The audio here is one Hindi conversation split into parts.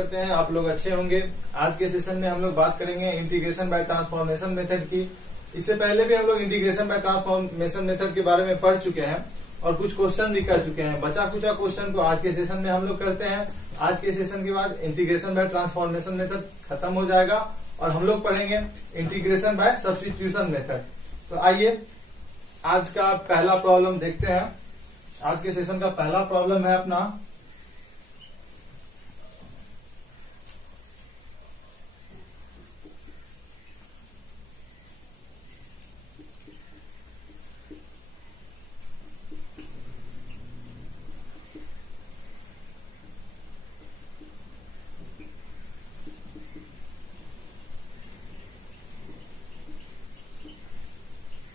करते हैं आप लोग अच्छे होंगे। आज के सेशन में हम लोग बात करेंगे इंटीग्रेशन बाय ट्रांसफॉर्मेशन मेथड की। इससे पहले भी हम लोग इंटीग्रेशन बाय ट्रांसफॉर्मेशन मेथड के बारे में पढ़ चुके हैं और कुछ क्वेश्चन भी कर चुके हैं। बचा कुचा क्वेश्चन को आज के सेशन में हम लोग करते हैं। आज के सेशन के बाद इंटीग्रेशन बाय ट्रांसफॉर्मेशन मेथड खत्म हो जाएगा और हम लोग पढ़ेंगे इंटीग्रेशन बाय सब्स्टिट्यूशन मेथड। तो आइए आज का पहला प्रॉब्लम देखते हैं। आज के सेशन का पहला प्रॉब्लम है अपना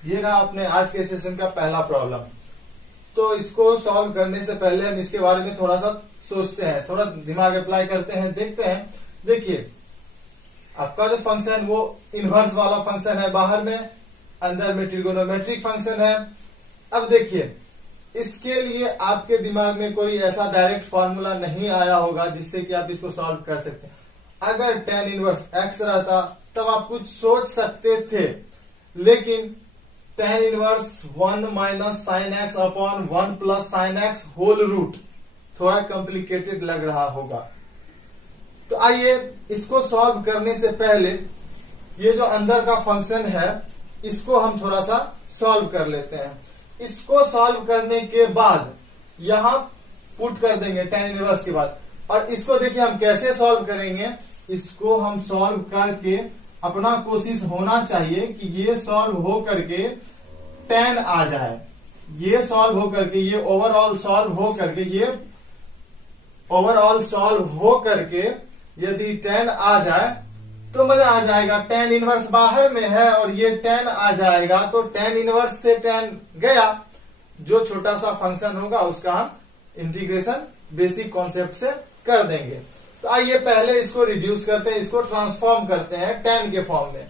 ये रहा अपने आज के सेशन का पहला प्रॉब्लम। तो इसको सॉल्व करने से पहले हम इसके बारे में थोड़ा सा सोचते हैं, थोड़ा दिमाग अप्लाई करते हैं, देखते हैं। देखिए आपका जो फंक्शन वो इनवर्स वाला फंक्शन है, बाहर में, अंदर में ट्रिगोनोमेट्रिक फंक्शन है। अब देखिए इसके लिए आपके दिमाग में कोई ऐसा डायरेक्ट फॉर्मूला नहीं आया होगा जिससे कि आप इसको सॉल्व कर सकते हैं। अगर tan इनवर्स x रहता तब आप कुछ सोच सकते थे, लेकिन tan inverse 1 minus sine x upon 1 plus sine x whole root थोड़ा कॉम्प्लिकेटेड लग रहा होगा। तो आइए इसको सॉल्व करने से पहले ये जो अंदर का फंक्शन है इसको हम थोड़ा सा सॉल्व कर लेते हैं। इसको सॉल्व करने के बाद यहां पुट कर देंगे tan इनवर्स के बाद, और इसको देखिए हम कैसे सॉल्व करेंगे। इसको हम सॉल्व करके अपना कोशिश होना चाहिए कि ये सॉल्व हो करके tan आ जाए, ये सॉल्व हो करके, ये ओवरऑल सॉल्व हो करके, ये ओवरऑल सॉल्व हो करके यदि tan आ जाए तो मजा आ जाएगा। tan इनवर्स बाहर में है और ये tan आ जाएगा तो tan इनवर्स से tan गया। जो छोटा सा फंक्शन होगा उसका हम इंटीग्रेशन बेसिक कॉन्सेप्ट से कर देंगे। तो आइए पहले इसको रिड्यूस करते हैं, इसको ट्रांसफॉर्म करते हैं tan के फॉर्म में।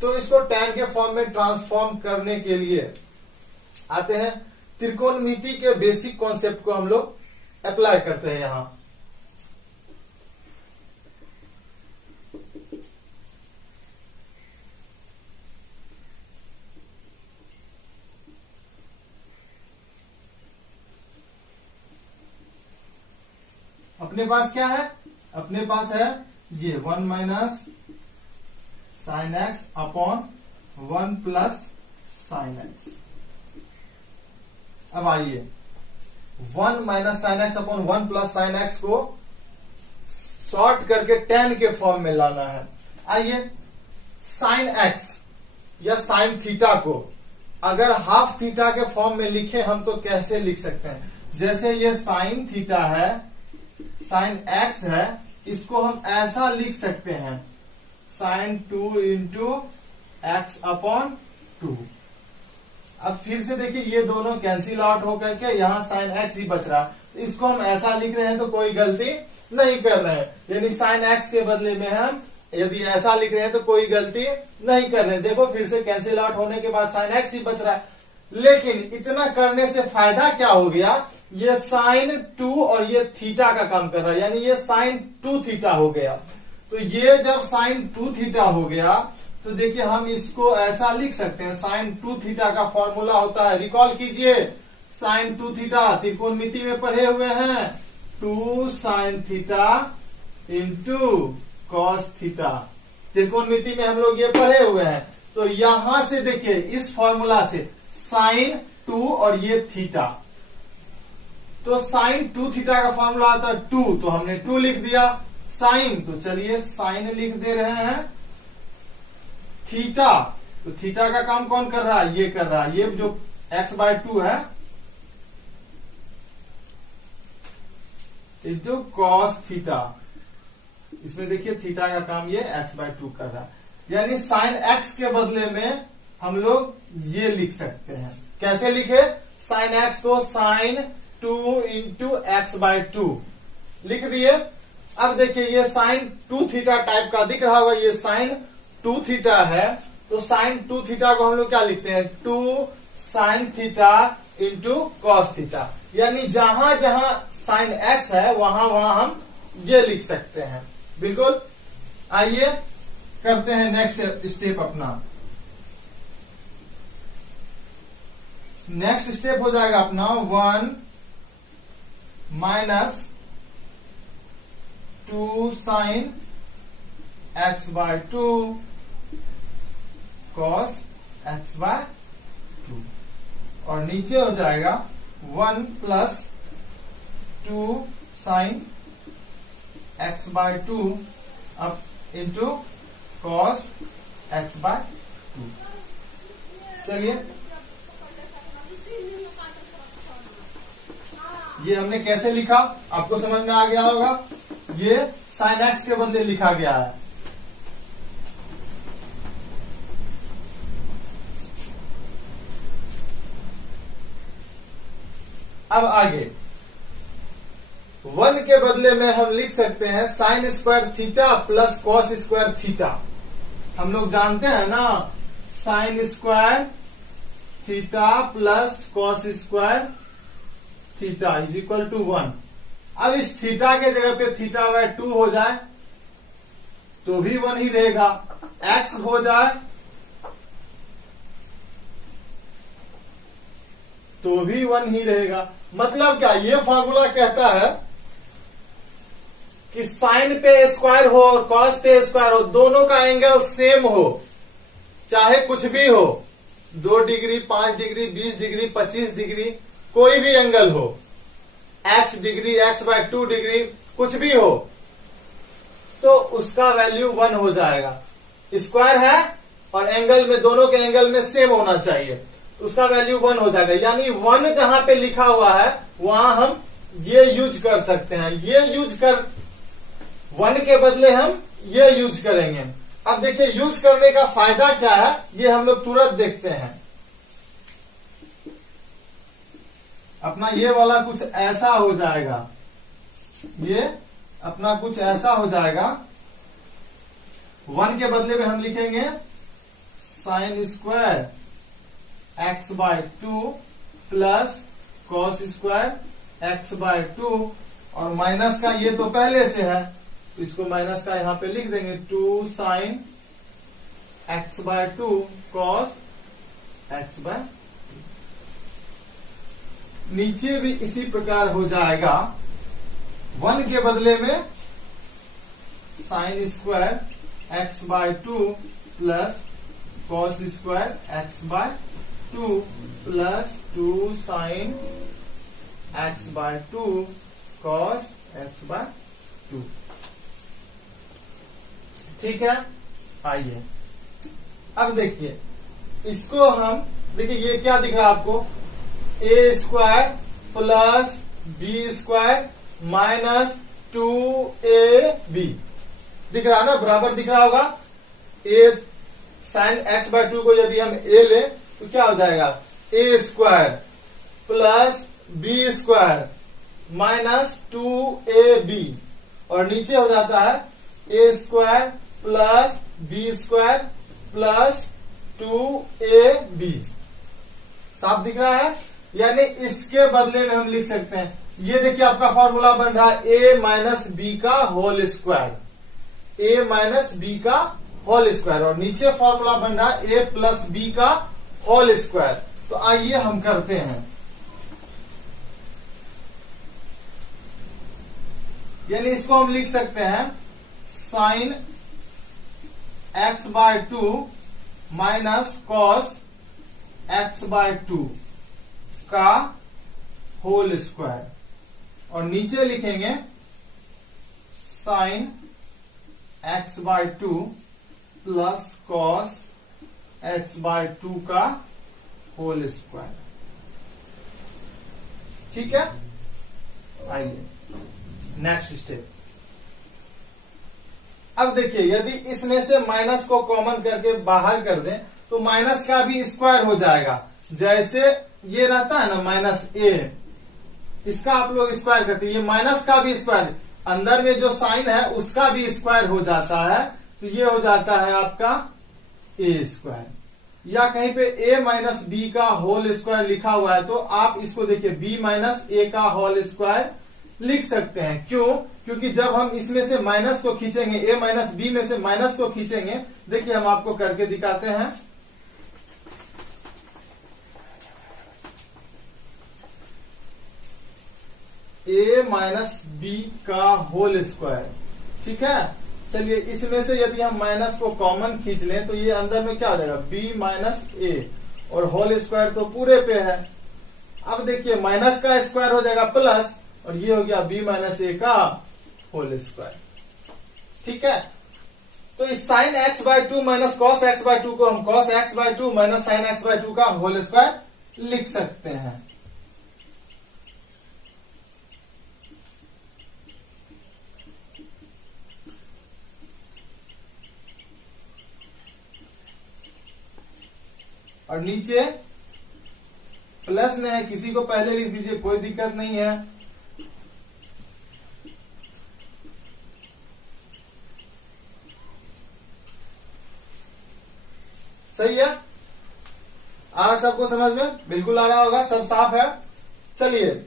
तो इसको tan के फॉर्म में ट्रांसफॉर्म करने के लिए आते हैं त्रिकोणमिति के बेसिक कॉन्सेप्ट को हम लोग अप्लाई करते हैं यहां। अपने पास क्या है? अपने पास है ये 1 minus sine x upon 1 plus sine x. अब आइए 1 minus sine x upon 1 plus sine x को शॉर्ट करके tan के फॉर्म में लाना है। आइए साइन एक्स या साइन थीटा को अगर हाफ थीटा के फॉर्म में लिखे हम तो कैसे लिख सकते हैं? जैसे ये साइन थीटा है, साइन एक्स है, इसको हम ऐसा लिख सकते हैं साइन 2 इंटू एक्स अपॉन 2। अब फिर से देखिए ये दोनों कैंसिल आउट होकर के यहाँ साइन एक्स ही बच रहा है। तो इसको हम ऐसा लिख रहे हैं तो कोई गलती नहीं कर रहे हैं, यानी साइन एक्स के बदले में हम यदि ऐसा लिख रहे हैं तो कोई गलती नहीं कर रहे हैं। देखो फिर से कैंसिल आउट होने के बाद साइन एक्स ही बच रहा है। लेकिन इतना करने से फायदा क्या हो गया? ये साइन 2 और ये थीटा का काम कर रहा है, यानी ये साइन 2 थीटा हो गया। तो ये जब साइन 2 थीटा हो गया तो देखिए हम इसको ऐसा लिख सकते हैं। साइन 2 थीटा का फॉर्मूला होता है, रिकॉल कीजिए, साइन 2 थीटा त्रिकोणमिति में पढ़े हुए हैं, 2 sine theta into cos theta. त्रिकोणमिति में हम लोग ये पढ़े हुए हैं। तो यहां से देखिए इस फॉर्मूला से साइन 2 और ये थीटा, तो साइन 2 थीटा का फॉर्मूला आता है 2, तो हमने 2 लिख दिया। साइन, तो चलिए साइन लिख दे रहे हैं। थीटा, तो थीटा का काम कौन कर रहा है? ये कर रहा है, ये जो x/2 है इंटू कॉस थीटा। इसमें देखिए थीटा का काम ये x/2 कर रहा है, यानी साइन x के बदले में हम लोग ये लिख सकते हैं। कैसे लिखे? साइन x को साइन 2 इंटू x/2 लिख दिए। अब देखिए ये साइन 2 थीटा टाइप का दिख रहा होगा, ये साइन 2 थीटा है। तो साइन 2 थीटा को हम लोग क्या लिखते हैं? 2 sine theta into cos theta, यानी जहां जहां साइन एक्स है वहां वहां हम ये लिख सकते हैं। बिल्कुल। आइए करते हैं नेक्स्ट स्टेप अपना। नेक्स्ट स्टेप हो जाएगा अपना 1 minus 2 sine x/2 cos x/2 और नीचे हो जाएगा 1 प्लस 2 साइन x/2 अब इंटू cos x/2। चलिए ये हमने कैसे लिखा आपको समझ में आ गया होगा। ये साइन x के बदले लिखा गया है। अब आगे 1 के बदले में हम लिख सकते हैं sine square theta plus cos square theta. हम लोग जानते हैं ना sine square theta plus cos square theta is equal to 1। अब इस थीटा के जगह पे θ/2 हो जाए तो भी 1 ही रहेगा। x हो जाए तो भी 1 ही रहेगा। मतलब क्या ये फॉर्मूला कहता है कि साइन पे स्क्वायर हो और कॉस पे स्क्वायर हो, दोनों का एंगल सेम हो, चाहे कुछ भी हो, 2 डिग्री 5 डिग्री 20 डिग्री 25 डिग्री कोई भी एंगल हो, x डिग्री x/2 डिग्री कुछ भी हो, तो उसका वैल्यू 1 हो जाएगा। स्क्वायर है और एंगल में दोनों के एंगल में सेम होना चाहिए, उसका वैल्यू 1 हो जाएगा। यानी 1 जहां पे लिखा हुआ है वहां हम ये यूज कर सकते हैं। ये यूज कर 1 के बदले हम ये यूज करेंगे। अब देखिए यूज करने का फायदा क्या है ये हम लोग तुरंत देखते हैं। अपना ये वाला कुछ ऐसा हो जाएगा, ये अपना कुछ ऐसा हो जाएगा। 1 के बदले में हम लिखेंगे sign square x/2 plus cos square x/2 और माइनस का ये तो पहले से है तो इसको माइनस का यहां पे लिख देंगे 2 साइन x/2 कॉस x/2। नीचे भी इसी प्रकार हो जाएगा। 1 के बदले में sine square x/2 plus cos square x/2 plus 2 sine x/2 cos x/2। ठीक है। आइए अब देखिए इसको हम देखिए ये क्या दिख रहा है आपको, a square plus b square minus 2ab दिख रहा है ना, बराबर दिख रहा होगा। a साइन x/2 को यदि हम a ले तो क्या हो जाएगा a square plus b square minus 2ab और नीचे हो जाता है a square plus b square plus 2ab। साफ दिख रहा है। यानी इसके बदले में हम लिख सकते हैं, ये देखिए आपका फॉर्मूला बन रहा है a माइनस बी का whole square, a minus b का होल स्क्वायर और नीचे फॉर्मूला बन रहा है a प्लस बी का होल स्क्वायर। तो आइए हम करते हैं। यानी इसको हम लिख सकते हैं sign x/2 minus cos x/2 का होल स्क्वायर और नीचे लिखेंगे sign x/2 plus cos x/2 का होल स्क्वायर। ठीक है। आइए नेक्स्ट स्टेप। अब देखिए यदि इसमें से माइनस को कॉमन करके बाहर कर दें तो माइनस का भी स्क्वायर हो जाएगा। जैसे ये रहता है ना माइनस a, इसका आप लोग स्क्वायर करते हैं, ये माइनस का भी स्क्वायर, अंदर में जो साइन है उसका भी स्क्वायर हो जाता है तो ये हो जाता है आपका a स्क्वायर। या कहीं पे a माइनस बी का होल स्क्वायर लिखा हुआ है तो आप इसको देखिए b माइनस a का होल स्क्वायर लिख सकते हैं। क्यों? क्योंकि जब हम इसमें से माइनस को खींचेंगे, a माइनस बी में से माइनस को खींचेंगे, देखिए हम आपको करके दिखाते हैं। a माइनस बी का होल स्क्वायर, ठीक है। चलिए इसमें से यदि हम माइनस को कॉमन खींच लें तो ये अंदर में क्या हो जाएगा, b माइनस ए, और होल स्क्वायर तो पूरे पे है। अब देखिए माइनस का स्क्वायर हो जाएगा प्लस, और ये हो गया b माइनस ए का होल स्क्वायर, ठीक है। तो इस sine x bye two minus cos x by two को हम cos x bye two minus sine x by two का होल स्क्वायर लिख सकते हैं। और नीचे प्लस में है, किसी को पहले लिख दीजिए, कोई दिक्कत नहीं है। सही है, आ रहा सबको समझ में? बिल्कुल आ रहा होगा, सब साफ है। चलिए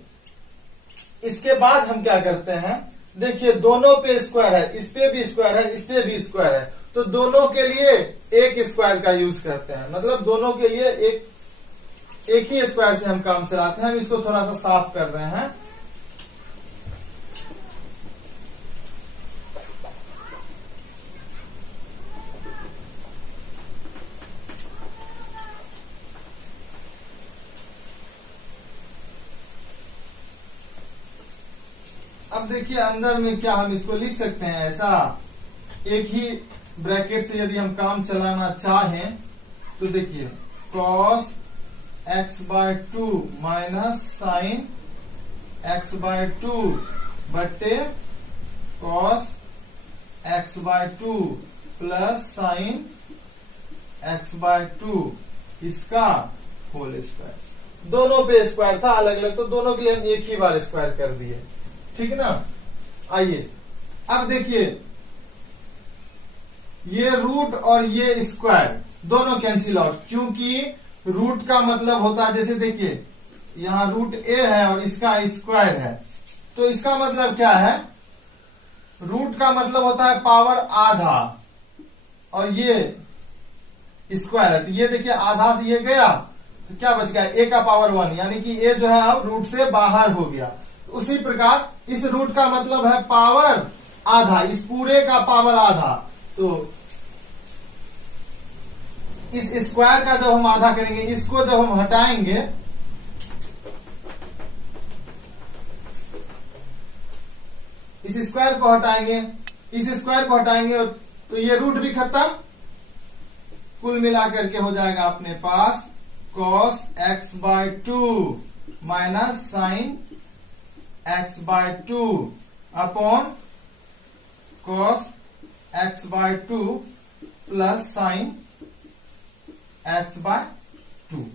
इसके बाद हम क्या करते हैं, देखिए दोनों पे स्क्वायर है, इस पे भी स्क्वायर है, इस पे भी स्क्वायर है, तो दोनों के लिए एक स्क्वायर का यूज करते हैं। मतलब दोनों के लिए एक ही स्क्वायर से हम काम चलाते हैं। हम इसको थोड़ा सा साफ कर रहे हैं। अब देखिए अंदर में क्या हम इसको लिख सकते हैं, ऐसा एक ही ब्रैकेट से यदि हम काम चलाना चाहें तो देखिए cos x by two minus sine x by two बट्टे cos x by two plus sine x by two, इसका होल स्क्वायर। दोनों पे स्क्वायर था अलग अलग, तो दोनों के लिए हम एक ही बार स्क्वायर कर दिए, ठीक ना। आइए अब देखिए ये रूट और ये स्क्वायर दोनों कैंसिल आउट, क्योंकि रूट का मतलब होता है, जैसे देखिए यहां रूट ए है और इसका स्क्वायर है, तो इसका मतलब क्या है, रूट का मतलब होता है पावर आधा, और ये स्क्वायर है, तो ये देखिए आधा से ये गया तो क्या बच गया, ए का पावर 1, यानी कि ए जो है अब रूट से बाहर हो गया। उसी प्रकार इस रूट का मतलब है पावर आधा, इस पूरे का पावर आधा, तो इस स्क्वायर का जब हम आधा करेंगे, इसको जब हम हटाएंगे, इस स्क्वायर को हटाएंगे, इस स्क्वायर को हटाएंगे, तो ये रूट भी खत्म। कुल मिलाकर के हो जाएगा अपने पास cos x by two minus sine x by two upon cos x by two plus sine x by two.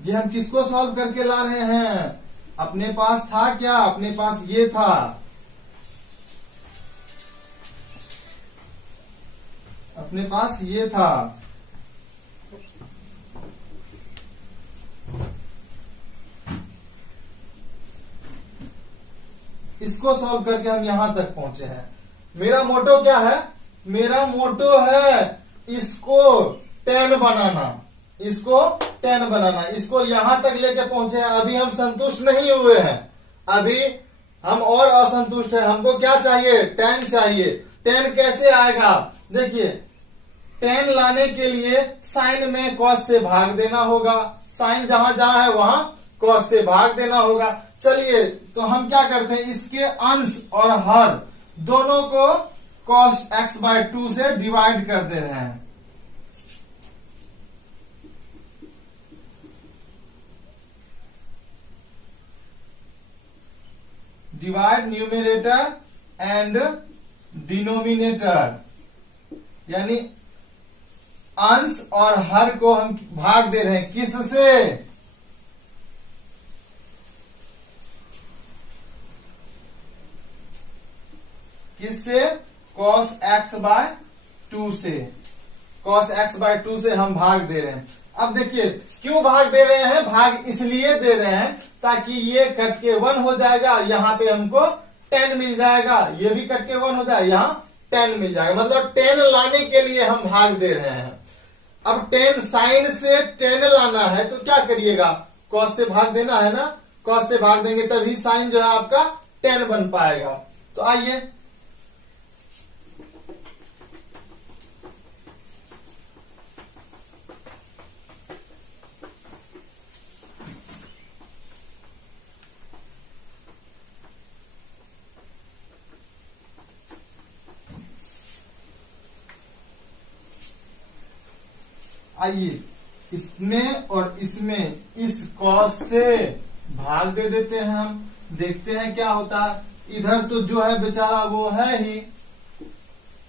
ये हम किसको सॉल्व करके ला रहे हैं, अपने पास था क्या, अपने पास ये था, अपने पास ये था। इसको सॉल्व करके हम यहां तक पहुंचे हैं। मेरा मोटो क्या है, मेरा मोटो है इसको 10 बनाना, इसको 10 बनाना, इसको यहां तक लेके पहुंचे हैं। अभी हम संतुष्ट नहीं हुए हैं, अभी हम और असंतुष्ट हैं। हमको क्या चाहिए, 10 चाहिए। 10 कैसे आएगा, देखिए 10 लाने के लिए साइन में कॉस से भाग देना होगा, साइन जहां जहां है वहां कॉस से भाग देना होगा। चलिए तो हम क्या करते हैं, इसके अंश और हर दोनों को cos x बाय टू से डिवाइड कर दे रहे हैं। डिवाइड न्यूमरेटर एंड डिनोमिनेटर, यानी अंश और हर को हम भाग दे रहे हैं, किससे, किससे, cos x बाय टू से, cos x बाय टू से हम भाग दे रहे हैं। अब देखिए क्यों भाग दे रहे हैं, भाग इसलिए दे रहे हैं ताकि ये कट के 1 हो जाएगा, यहाँ पे हमको 10 मिल जाएगा, ये भी कट के 1 हो जाएगा, यहाँ 10 मिल जाएगा, मतलब 10 लाने के लिए हम भाग दे रहे हैं। अब 10 साइन से 10 लाना है तो क्या करिएगा, कॉस से भाग देना है ना, कॉस से भाग देंगे तभी साइन जो है आपका 10 बन पाएगा। तो आइए आइए इसमें और इसमें इस कॉस से भाग दे देते हैं हम, देखते हैं क्या होता है। इधर तो जो है बेचारा वो है ही,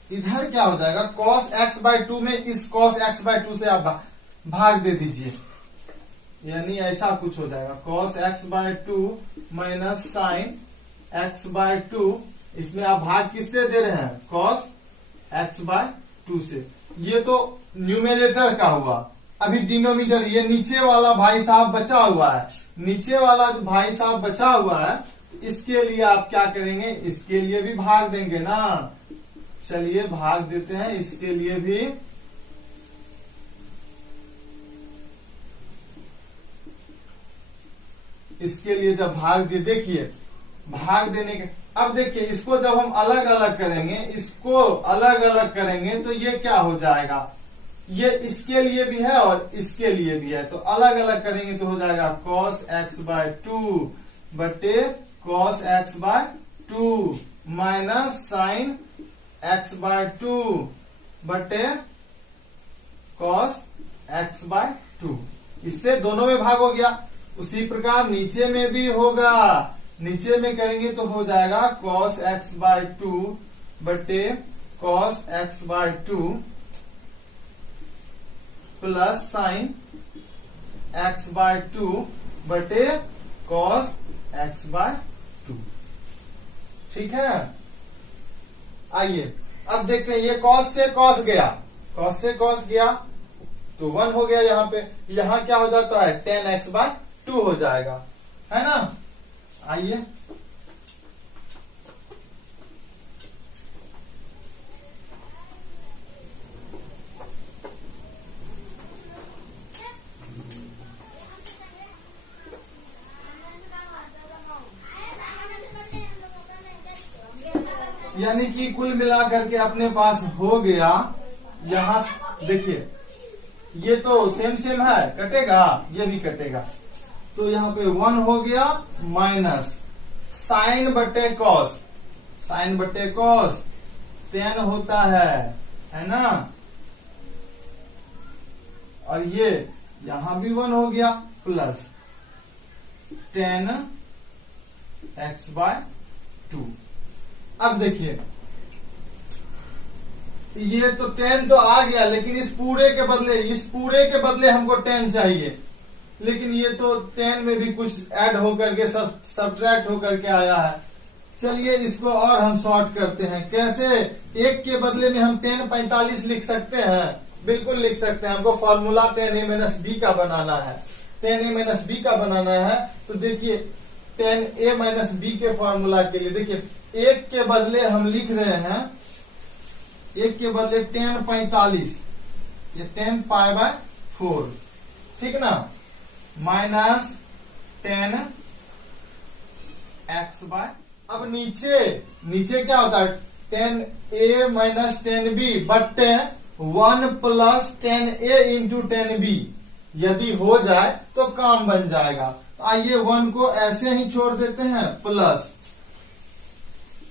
इधर क्या हो जाएगा, cos x/2 में इस cos x/2 से आप भाग दे दीजिए, यानी ऐसा कुछ हो जाएगा, cos x/2 minus sign x/2, इसमें आप भाग किससे दे रहे हैं, cos x/2 से। ये तो न्यूमेरेटर का हुआ, अभी डिनोमिनेटर ये नीचे वाला भाई साहब बचा हुआ है, नीचे वाला जो भाई साहब बचा हुआ है इसके लिए आप क्या करेंगे, इसके लिए भी भाग देंगे ना। चलिए भाग देते हैं इसके लिए भी, इसके लिए जब भाग दे, देखिए भाग देने के, अब देखिए इसको जब हम अलग अलग करेंगे, इसको अलग अलग करेंगे तो ये क्या हो जाएगा, ये इसके लिए भी है और इसके लिए भी है, तो अलग अलग करेंगे तो हो जाएगा cos x/2 बटे cos x/2 minus sign x/2 बटे cos x/2। इससे दोनों में भाग हो गया। उसी प्रकार नीचे में भी होगा, नीचे में करेंगे तो हो जाएगा cos x/2 बटे cos x/2 plus sign x/2 बटे cos x/2। ठीक है, आइए अब देखते हैं, ये cos से cos गया, cos से cos गया तो 1 हो गया, यहाँ पे यहाँ क्या हो जाता है 10x/2 हो जाएगा, है ना। आइए यानी कि कुल मिलाकर के अपने पास हो गया, यहाँ देखिए ये तो सेम सेम है, कटेगा, ये भी कटेगा, तो यहाँ पे 1 हो गया माइनस साइन बटे कॉस, साइन बटे कॉस 10 होता है ना, और ये यहां भी 1 हो गया प्लस 10x/2। अब देखिए ये तो 10 तो आ गया, लेकिन इस पूरे के बदले हमको 10 चाहिए, लेकिन ये तो 10 में भी कुछ ऐड होकर के सब्ट्रैक्ट होकर के आया है। चलिए इसको और हम सॉर्ट करते हैं, कैसे, एक के बदले में हम 10 45 लिख सकते हैं, बिल्कुल लिख सकते हैं। हमको फॉर्मूला 10a-b का बनाना है, 10a-b का बनाना है, तो देखिए 10a-b के फॉर्मूला के लिए देखिए एक के बदले हम लिख रहे हैं, एक के बदले 10 45, ये 10 π/4, ठीक ना, माइनस 10x/, अब नीचे क्या होता है 10a - 10b बटे 1 + 10a × 10b, यदि हो जाए तो काम बन जाएगा। आइए 1 को ऐसे ही छोड़ देते हैं, प्लस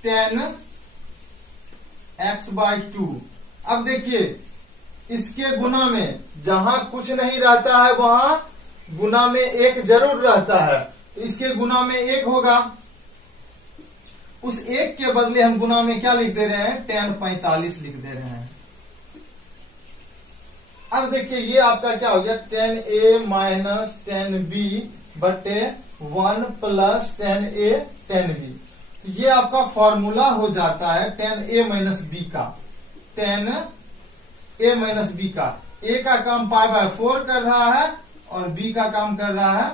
10x/2। अब देखिए इसके गुना में जहां कुछ नहीं रहता है वहां गुना में 1 जरूर रहता है, तो इसके गुना में 1 होगा, उस 1 के बदले हम गुना में क्या लिख दे रहे हैं 10 45 लिख दे रहे हैं। अब देखिए ये आपका क्या हो गया 10a - 10b बटे 1 + 10a 10b, ये आपका फॉर्मूला हो जाता है 10a - b का, 10a - b का। ए का काम पाई बाय 4 कर रहा है और बी का काम कर रहा है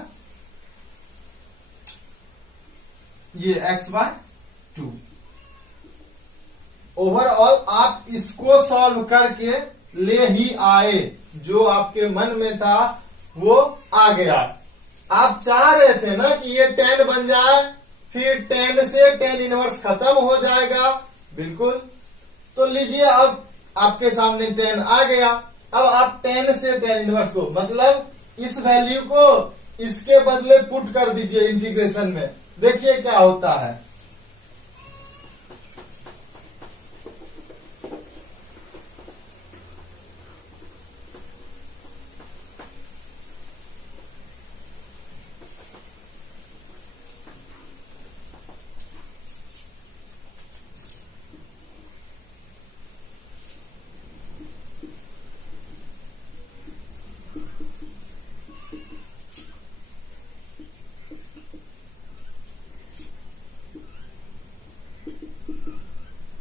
ये x बाय 2। ओवरऑल आप इसको सॉल्व करके ले ही आए, जो आपके मन में था वो आ गया। आप चाह रहे थे ना कि ये tan बन जाए, फिर tan से tan इनवर्स खत्म हो जाएगा, बिल्कुल। तो लीजिए अब आपके सामने tan आ गया। अब आप tan से tan इनवर्स को, मतलब इस वैल्यू को इसके बदले पुट कर दीजिए इंटीग्रेशन में, देखिए क्या होता है।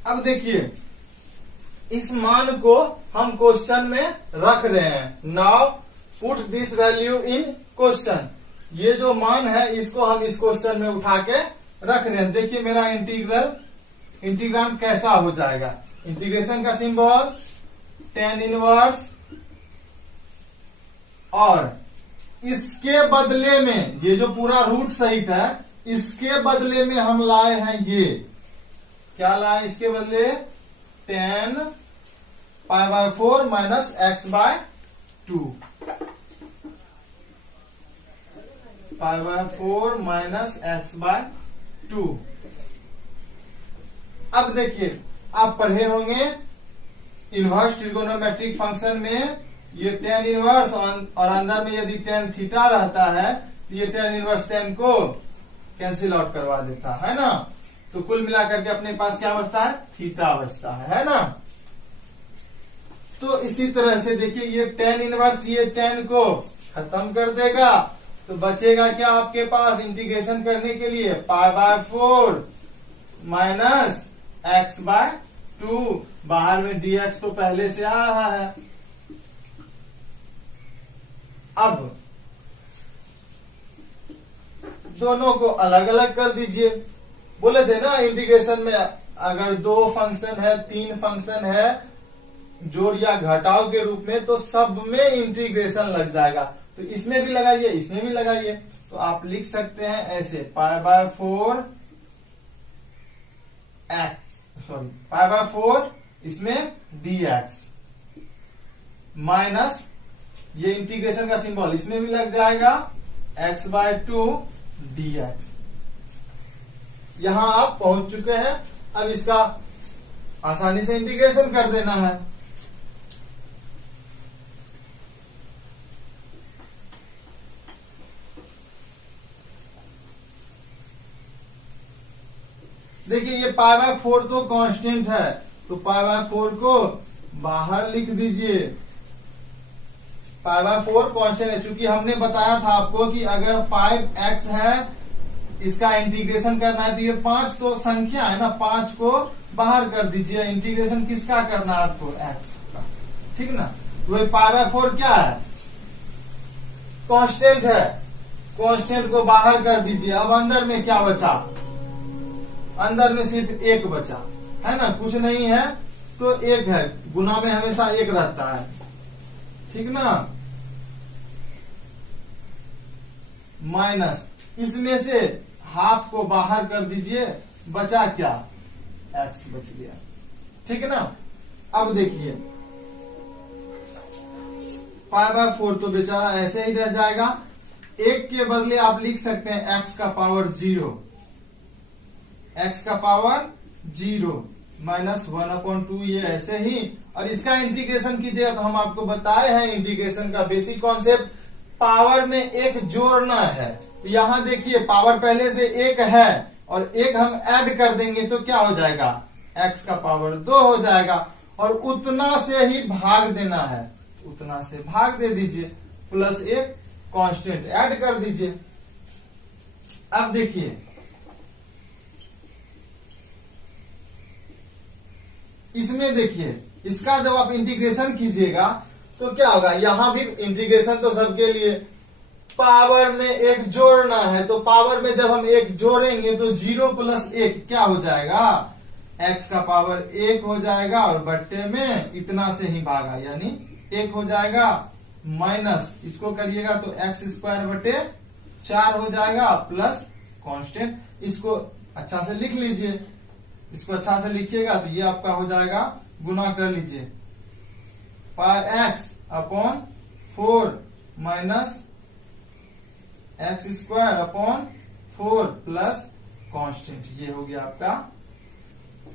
अब देखिए इस मान को हम क्वेश्चन में रख रहे हैं। Now put this value in question. ये जो मान है इसको हम इस क्वेश्चन में उठा के रख रहे हैं। देखिए मेरा इंटीग्रांड कैसा हो जाएगा। इंटीग्रेशन का सिंबल tan इनवर्स, और इसके बदले में ये जो पूरा रूट सहित है, इसके बदले में हम लाए हैं ये क्या लाए, इसके बदले tan pi by 4 minus x by 2, pi by 4 minus x by 2। अब देखिए आप पढ़े होंगे इनवर्स ट्रिगोनोमेट्रिक फंक्शन में ये tan इनवर्स और अंदर में यदि tan थीटा रहता है तो ये tan इनवर्स tan को कैंसिल आउट करवा देता है ना। तो कुल मिलाकर के अपने पास क्या बचता है, थीटा बचता है ना। तो इसी तरह से देखिए ये tan इनवर्स ये tan को खत्म कर देगा, तो बचेगा क्या आपके पास इंटीग्रेशन करने के लिए, pi by 4 minus x by 2। बाहर में dx तो पहले से आ रहा है। अब दोनों को अलग अलग कर दीजिए। बोले थे ना इंटीग्रेशन में अगर 2 फंक्शन है 3 फंक्शन है जोड़ या घटाव के रूप में, तो सब में इंटीग्रेशन लग जाएगा। तो इसमें भी लगाइए, इसमें भी लगाइए। तो आप लिख सकते हैं ऐसे पाई बाय 4 पाई बाय 4 इसमें dx माइनस ये इंटीग्रेशन का सिंबल इसमें भी लग जाएगा x बाय 2 dx। यहां आप पहुंच चुके हैं। अब इसका आसानी से इंटीग्रेशन कर देना है। देखिए ये पाई बाय 4 तो कांस्टेंट है, तो पाई बाय 4 को बाहर लिख दीजिए। पाई बाय 4 कांस्टेंट है, चूंकि हमने बताया था आपको कि अगर 5x है इसका इंटीग्रेशन करना है तो ये 5 तो संख्या है ना, 5 को बाहर कर दीजिए। इंटीग्रेशन किसका करना है आपको, x का, ठीक ना। तो ये पाई बाय 4 क्या है, कांस्टेंट है, कांस्टेंट को बाहर कर दीजिए। अब अंदर में क्या बचा, अंदर में सिर्फ 1 बचा है ना, कुछ नहीं है तो 1 है। गुना में हमेशा 1 रहता है, ठीक ना। माइनस इसमें से हाफ को बाहर कर दीजिए, बचा क्या, x बच गया, ठीक है ना। अब देखिए पाई बाय 4 तो बेचारा ऐसे ही रह जाएगा। 1 के बदले आप लिख सकते हैं x का पावर 0, x का पावर 0 माइनस 1/2, ये ऐसे ही। और इसका इंटीग्रेशन कीजिएगा तो हम आपको बताए हैं इंटीग्रेशन का बेसिक कॉन्सेप्ट, पावर में 1 जोड़ना है। यहां देखिए पावर पहले से 1 है और 1 हम ऐड कर देंगे तो क्या हो जाएगा, x का पावर 2 हो जाएगा। और उतना से ही भाग देना है, उतना से भाग दे दीजिए, प्लस 1 कांस्टेंट ऐड कर दीजिए। अब देखिए इसमें देखिए इसका जब आप इंटीग्रेशन कीजिएगा तो क्या होगा, यहां भी इंटीग्रेशन तो सबके लिए, पावर में एक जोड़ना है, तो पावर में जब हम एक जोड़ेंगे तो 0 + 1 क्या हो जाएगा, x का पावर 1 हो जाएगा और बट्टे में इतना से ही भागा यानी 1 हो जाएगा, माइनस इसको करिएगा तो x² / 4 हो जाएगा, प्लस कांस्टेंट। इसको अच्छा से लिख लीजिए, इसको अच्छा से लिखिएगा तो ये आपका हो जाएगा, गुना कर लीजिए, x/4 minus x² / 4 plus constant. ये हो गया आपका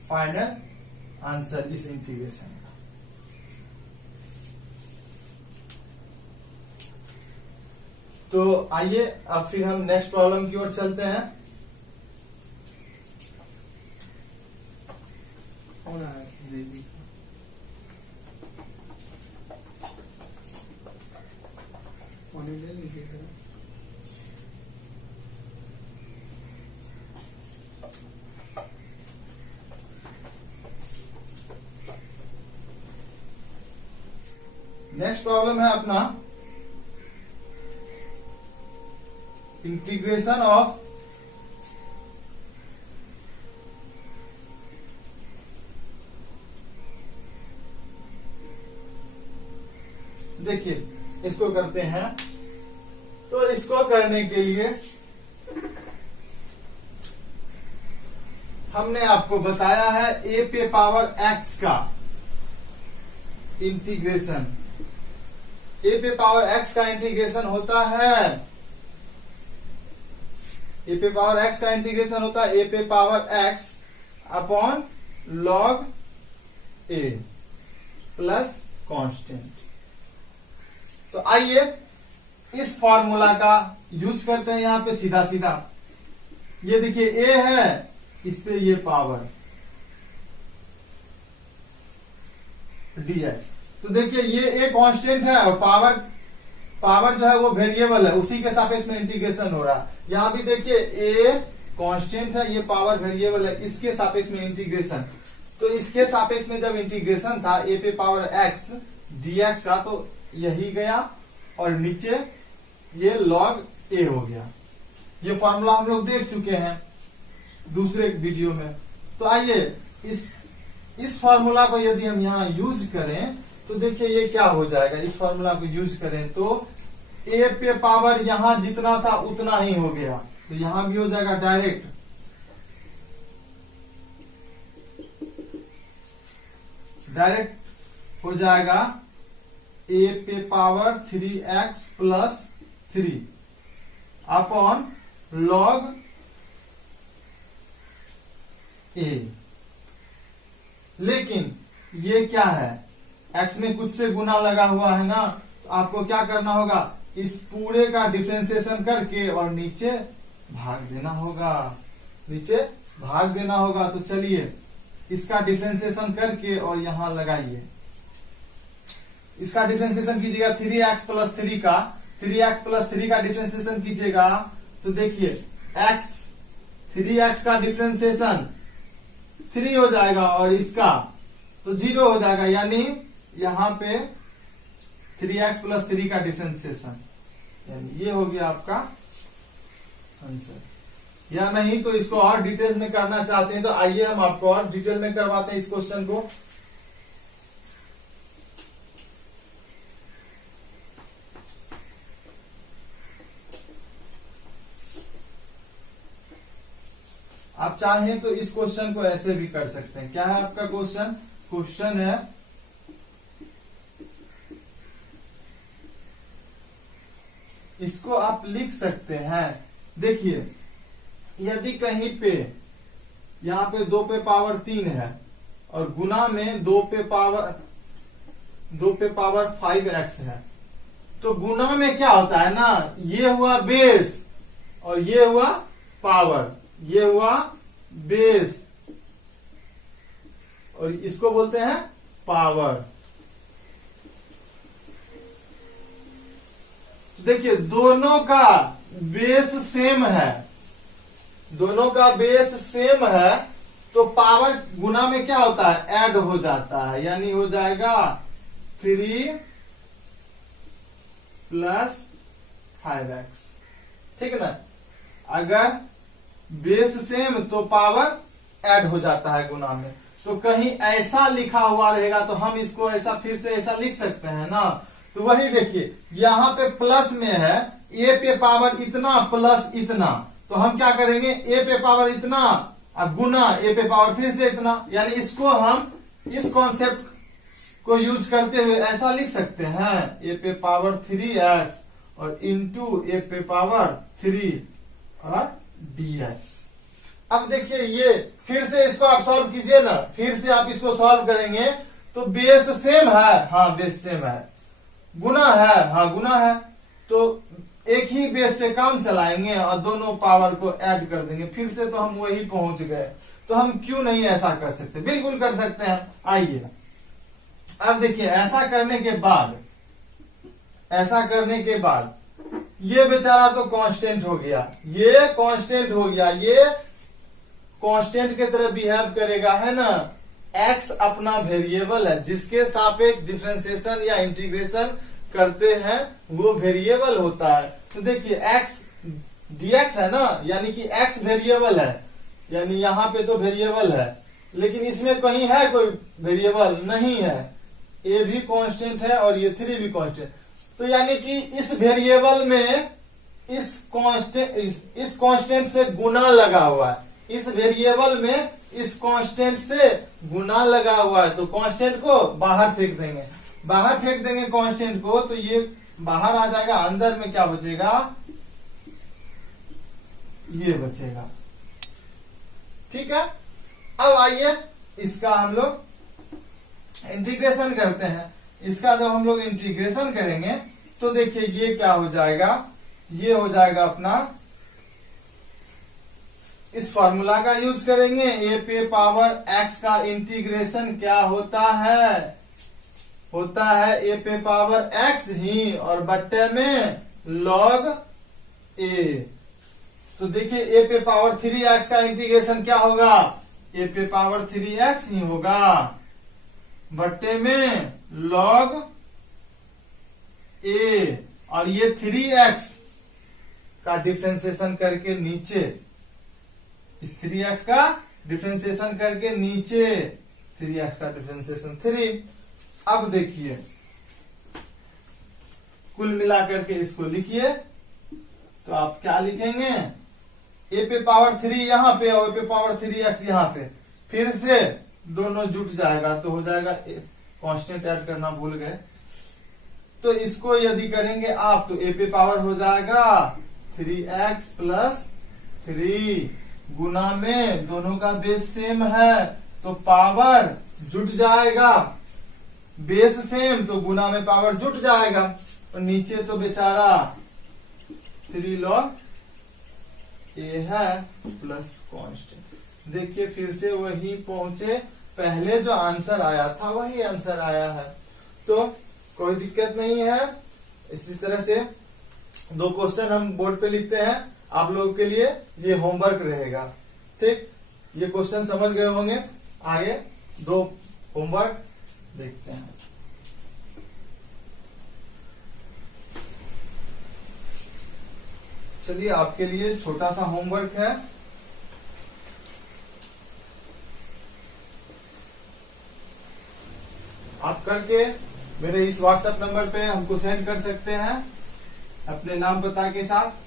फाइनल आंसर इस इंटीग्रेशन का। तो आइए अब फिर हम नेक्स्ट प्रॉब्लम की ओर चलते हैं। नेक्स्ट प्रॉब्लम है अपना इंटीग्रेशन ऑफ देखिए इसको करते हैं। तो इसको करने के लिए हमने आपको बताया है a पे पावर x का इंटीग्रेशन। a पे पावर x का इंटीग्रेशन होता है, a पे पावर x का इंटीग्रेशन होता है a पे power x upon log a plus constant. तो आइए इस फॉर्मूला का यूज करते हैं यहां पे सीधा सीधा। ये देखिए a है, इस पे ये पावर dx। तो देखिए ये a कांस्टेंट है और पावर जो है वो वेरिएबल है, उसी के सापेक्ष में इंटीग्रेशन हो रहा है। यहां भी देखिए a कांस्टेंट है, ये पावर वेरिएबल है, इसके सापेक्ष में इंटीग्रेशन। तो इसके सापेक्ष में जब इंटीग्रेशन था a पे पावर x dx का, तो यही गया और नीचे ये log a हो गया। ये फॉर्मूला हम लोग देख चुके हैं दूसरे वीडियो में। तो आइए इस फॉर्मूला को यदि हम यहाँ यूज करें तो देखिए ये क्या हो जाएगा। इस फॉर्मूला को यूज करें तो a पे पावर यहां जितना था उतना ही हो गया, तो यहां भी हो जाएगा डायरेक्ट हो जाएगा a पे power 3x + 3 upon log a। लेकिन ये क्या है, x में कुछ से गुना लगा हुआ है ना, तो आपको क्या करना होगा, इस पूरे का डिफरेंशिएशन करके और नीचे भाग देना होगा। तो चलिए इसका डिफरेंशिएशन करके और यहां लगाइए, इसका डिफरेंशिएशन कीजिएगा 3x + 3 का, 3x + 3 का डिफरेंशिएशन कीजिएगा तो देखिए 3x का डिफरेंशिएशन 3 हो जाएगा और इसका तो 0 हो जाएगा, यानी यहां पे 3x + 3 का डिफरेंशिएशन, यानी ये हो गया आपका आंसर। या नहीं तो इसको और डिटेल में करना चाहते हैं तो आइए हम आपको और डिटेल में करवाते हैं इस क्वेश्चन को। आप चाहें तो इस क्वेश्चन को ऐसे भी कर सकते हैं। क्या है आपका क्वेश्चन है इसको आप लिख सकते हैं। देखिए यदि कहीं पे यहां पे 2 पे पावर 3 है और गुना में 2 पे पावर 5x है, तो गुना में क्या होता है ना, ये हुआ बेस और ये हुआ पावर, ये हुआ बेस और इसको बोलते हैं पावर। देखिए दोनों का बेस सेम है, तो पावर गुना में क्या होता है, ऐड हो जाता है, यानी हो जाएगा 3 प्लस 5x, ठीक है ना। अगर बेस सेम तो पावर ऐड हो जाता है गुना में। तो कहीं ऐसा लिखा हुआ रहेगा तो हम इसको ऐसा फिर से ऐसा लिख सकते हैं ना। तो वही देखिए यहाँ पे प्लस में है ए पे पावर इतना प्लस इतना, तो हम क्या करेंगे ए पे पावर इतना अब गुना ए पे पावर फिर से इतना, यानी इसको हम इस कॉन्सेप्ट को यूज करते हुए ऐसा लिख सकते हैं ए पे पावर 3x और इंटू ए पे पावर 3 और dx। अब देखिए ये फिर से इसको आप सॉल्व कीजिए ना, फिर से आप इसको सॉल्व करेंगे तो बेस सेम है, हाँ बेस सेम है, गुना है, हाँ गुना है, तो एक ही बेस से काम चलाएंगे और दोनों पावर को ऐड कर देंगे, फिर से तो हम वही पहुंच गए। तो हम क्यों नहीं ऐसा कर सकते, बिल्कुल कर सकते हैं। आइए अब देखिए ऐसा करने के बाद ये बेचारा तो कांस्टेंट हो गया, ये कांस्टेंट हो गया, ये कांस्टेंट के तरह बिहेव करेगा, है ना। x अपना वेरिएबल है, जिसके सापेक्ष डिफरेंशिएशन या इंटीग्रेशन करते हैं वो वेरिएबल होता है। तो देखिए x dx है ना, यानी कि x वेरिएबल है, यानी यहाँ पे तो वेरिएबल है, लेकिन इसमें कहीं है कोई वेरिएबल नहीं है, a भी कांस्टेंट है और ये 3 भी कांस्टेंट। तो यानी कि इस वेरिएबल में इस कांस्टेंट से गुना लगा हुआ है, इस वेरिएबल में इस कांस्टेंट से गुना लगा हुआ है, तो कांस्टेंट को बाहर फेंक देंगे, कांस्टेंट को, तो ये बाहर आ जाएगा, अंदर में क्या बचेगा, ये बचेगा, ठीक है। अब आइए इसका हम लोग इंटीग्रेशन करते हैं। इसका जब हम लोग इंटीग्रेशन करेंगे तो देखिए ये क्या हो जाएगा, ये हो जाएगा अपना, इस फॉर्मूला का यूज करेंगे, ए पे पावर x का इंटीग्रेशन क्या होता है ए पे पावर x ही और बट्टे में log a। तो देखिए ए पे पावर 3x का इंटीग्रेशन क्या होगा, ए पे पावर 3x ही होगा, बट्टे में log a, और ये 3x का डिफरेंशिएशन करके नीचे, इस 3x का डिफरेंशिएशन करके नीचे 3x का डिफरेंशिएशन 3। अब देखिए कुल मिलाकर के इसको लिखिए, तो आप क्या लिखेंगे, a पे पावर 3 यहाँ पे और a पे पावर 3x यहाँ पे, फिर से दोनों जुट जाएगा तो हो जाएगा, कांस्टेंट ऐड करना भूल गए, तो इसको यदि करेंगे आप तो a पे पावर हो जाएगा 3x प्लस 3, गुना में दोनों का बेस सेम है तो पावर जुट जाएगा, बेस सेम तो गुना में पावर जुट जाएगा, और नीचे तो बेचारा 3 log a है प्लस कांस्टेंट। देखिए फिर से वही पहुंचे, पहले जो आंसर आया था वही आंसर आया है, तो कोई दिक्कत नहीं है। इसी तरह से 2 क्वेश्चन हम बोर्ड पे लिखते हैं, आप लोगों के लिए ये होमवर्क रहेगा, ठीक। ये क्वेश्चन समझ गए होंगे, आगे 2 होमवर्क देखते हैं। चलिए आपके लिए छोटा सा होमवर्क है, आप करके मेरे इस व्हाट्सएप नंबर पे हमको सेंड कर सकते हैं अपने नाम पता के साथ।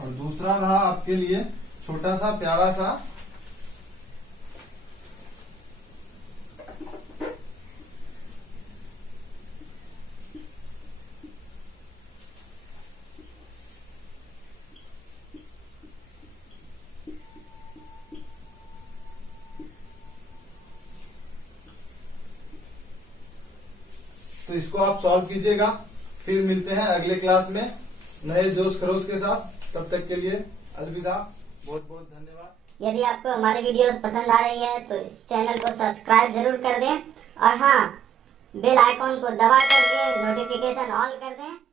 और दूसरा रहा आपके लिए छोटा सा प्यारा सा, तो इसको आप सॉल्व कीजिएगा। फिर मिलते हैं अगले क्लास में नए जोश खरोश के साथ। तब तक के लिए अलविदा, बहुत बहुत धन्यवाद। यदि आपको हमारी वीडियोस पसंद आ रही है तो इस चैनल को सब्सक्राइब जरूर कर दें और हाँ, बेल आइकॉन को दबा करके नोटिफिकेशन ऑल कर दें।